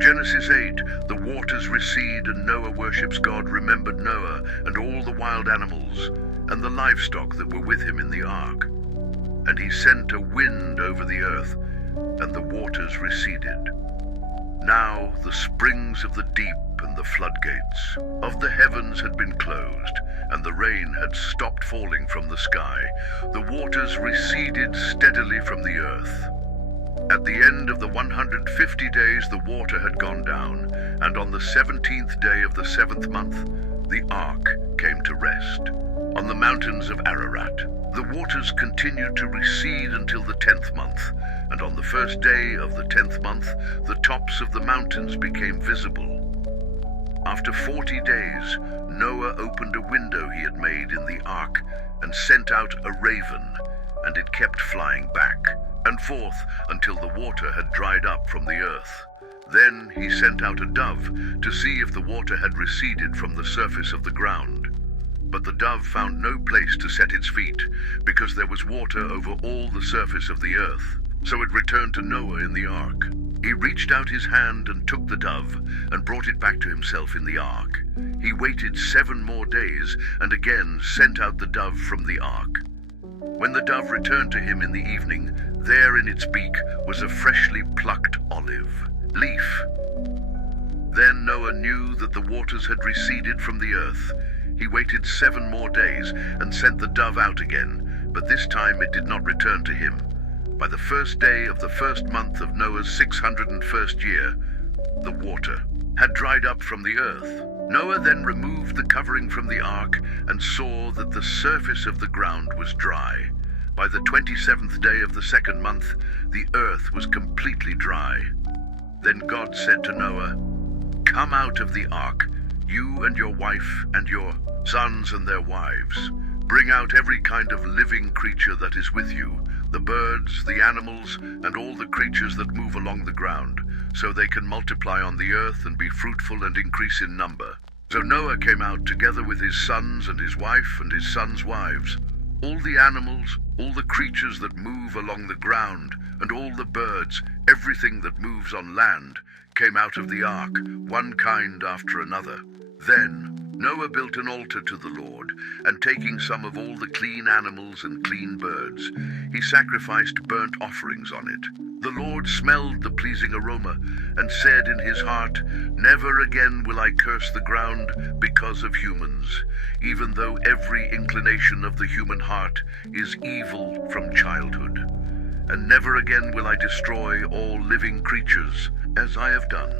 Genesis 8, the waters recede and Noah worships God, remembered Noah and all the wild animals and the livestock that were with him in the ark. And he sent a wind over the earth, and the waters receded. Now the springs of the deep and the floodgates of the heavens had been closed, and the rain had stopped falling from the sky. The waters receded steadily from the earth. At the end of the 150 days the water had gone down, and on the 17th day of the 7th month the ark came to rest on the mountains of Ararat. The waters continued to recede until the 10th month, and on the first day of the 10th month the tops of the mountains became visible. After 40 days, Noah opened a window he had made in the ark and sent out a raven, and it kept flying back and forth until the water had dried up from the earth. Then he sent out a dove to see if the water had receded from the surface of the ground. But the dove found no place to set its feet, because there was water over all the surface of the earth. So it returned to Noah in the ark. He reached out his hand and took the dove and brought it back to himself in the ark. He waited 7 more days and again sent out the dove from the ark. When the dove returned to him in the evening, there in its beak was a freshly plucked olive leaf. Then Noah knew that the waters had receded from the earth. He waited 7 more days and sent the dove out again, but this time it did not return to him. By the first day of the 1st month of Noah's 601st year, the water had dried up from the earth. Noah then removed the covering from the ark and saw that the surface of the ground was dry. By the 27th day of the 2nd month, the earth was completely dry. Then God said to Noah, "Come out of the ark, you and your wife and your sons and their wives. Bring out every kind of living creature that is with you, the birds, the animals, and all the creatures that move along the ground, so they can multiply on the earth and be fruitful and increase in number." So Noah came out together with his sons and his wife and his sons' wives. All the animals, all the creatures that move along the ground, and all the birds, everything that moves on land, came out of the ark, one kind after another. Then Noah built an altar to the Lord, and taking some of all the clean animals and clean birds, he sacrificed burnt offerings on it. The Lord smelled the pleasing aroma, and said in his heart, "Never again will I curse the ground because of humans, even though every inclination of the human heart is evil from childhood. And never again will I destroy all living creatures, as I have done.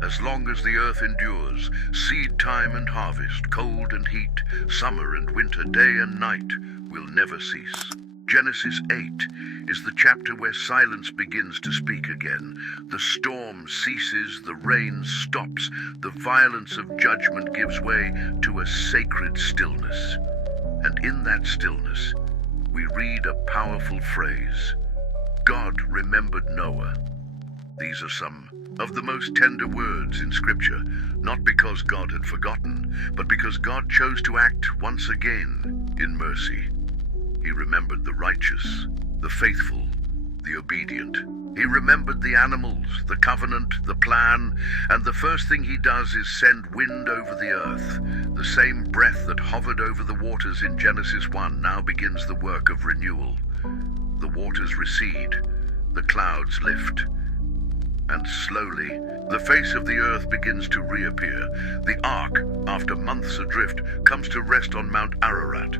As long as the earth endures, seed time and harvest, cold and heat, summer and winter, day and night will never cease." Genesis 8 is the chapter where silence begins to speak again. The storm ceases, the rain stops, the violence of judgment gives way to a sacred stillness. And in that stillness, we read a powerful phrase: God remembered Noah. These are some of the most tender words in Scripture, not because God had forgotten, but because God chose to act once again in mercy. He remembered the righteous, the faithful, the obedient. He remembered the animals, the covenant, the plan, and the first thing he does is send wind over the earth. The same breath that hovered over the waters in Genesis 1 now begins the work of renewal. The waters recede, the clouds lift, and slowly the face of the earth begins to reappear. The ark, after months adrift, comes to rest on Mount Ararat,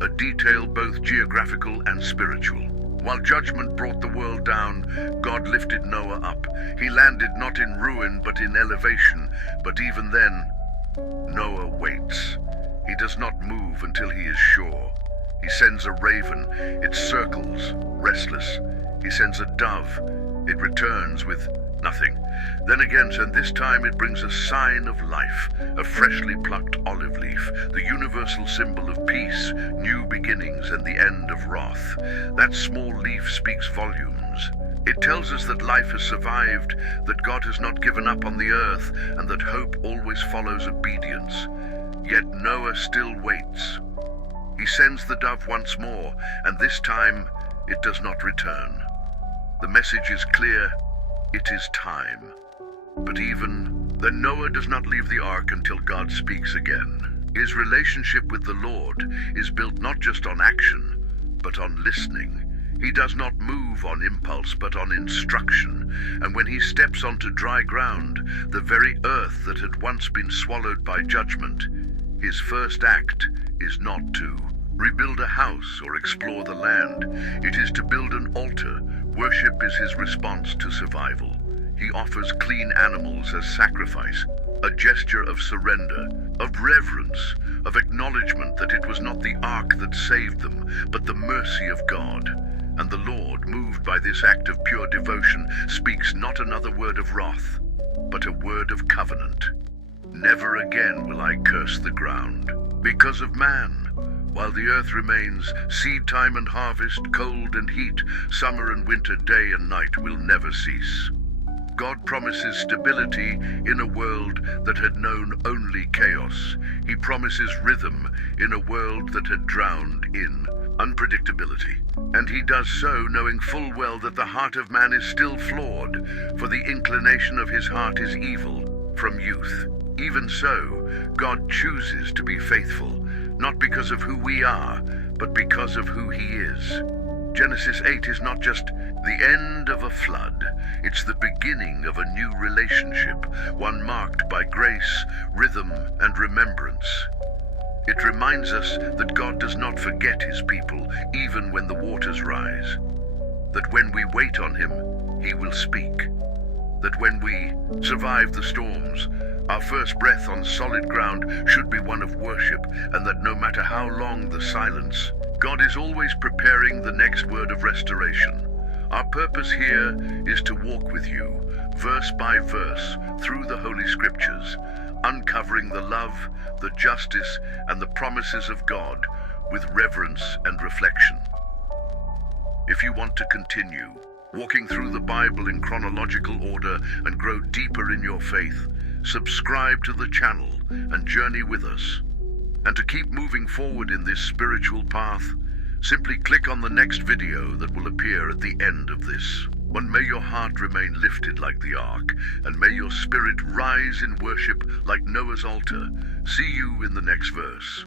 a detail both geographical and spiritual. While judgment brought the world down, God lifted Noah up. He landed not in ruin but in elevation, but even then, Noah waits. He does not move until he is sure. He sends a raven, it circles, restless. He sends a dove, it returns with nothing. Then again, and this time it brings a sign of life, a freshly plucked olive leaf, the universal symbol of peace, new beginnings, and the end of wrath. That small leaf speaks volumes. It tells us that life has survived, that God has not given up on the earth, and that hope always follows obedience. Yet Noah still waits. He sends the dove once more, and this time it does not return. The message is clear: it is time. But even then, Noah does not leave the ark until God speaks again. His relationship with the Lord is built not just on action, but on listening. He does not move on impulse, but on instruction. And when he steps onto dry ground, the very earth that had once been swallowed by judgment, his first act is not to rebuild a house or explore the land. It is to build an altar. Worship is his response to survival. He offers clean animals as sacrifice, a gesture of surrender, of reverence, of acknowledgement that it was not the ark that saved them, but the mercy of God. And the Lord, moved by this act of pure devotion, speaks not another word of wrath, but a word of covenant. Never again will I curse the ground because of man. While the earth remains, seed time and harvest, cold and heat, summer and winter, day and night will never cease. God promises stability in a world that had known only chaos. He promises rhythm in a world that had drowned in unpredictability. And he does so knowing full well that the heart of man is still flawed, for the inclination of his heart is evil from youth. Even so, God chooses to be faithful, not because of who we are, but because of who he is. Genesis 8 is not just the end of a flood, it's the beginning of a new relationship, one marked by grace, rhythm, and remembrance. It reminds us that God does not forget his people, even when the waters rise. That when we wait on him, he will speak. That when we survive the storms, our first breath on solid ground should be one of worship, and that no matter how long the silence, God is always preparing the next word of restoration. Our purpose here is to walk with you, verse by verse, through the Holy Scriptures, uncovering the love, the justice, and the promises of God with reverence and reflection. If you want to continue walking through the Bible in chronological order and grow deeper in your faith, subscribe to the channel and journey with us. And to keep moving forward in this spiritual path, simply click on the next video that will appear at the end of this. And may your heart remain lifted like the ark, and may your spirit rise in worship like Noah's altar. See you in the next verse.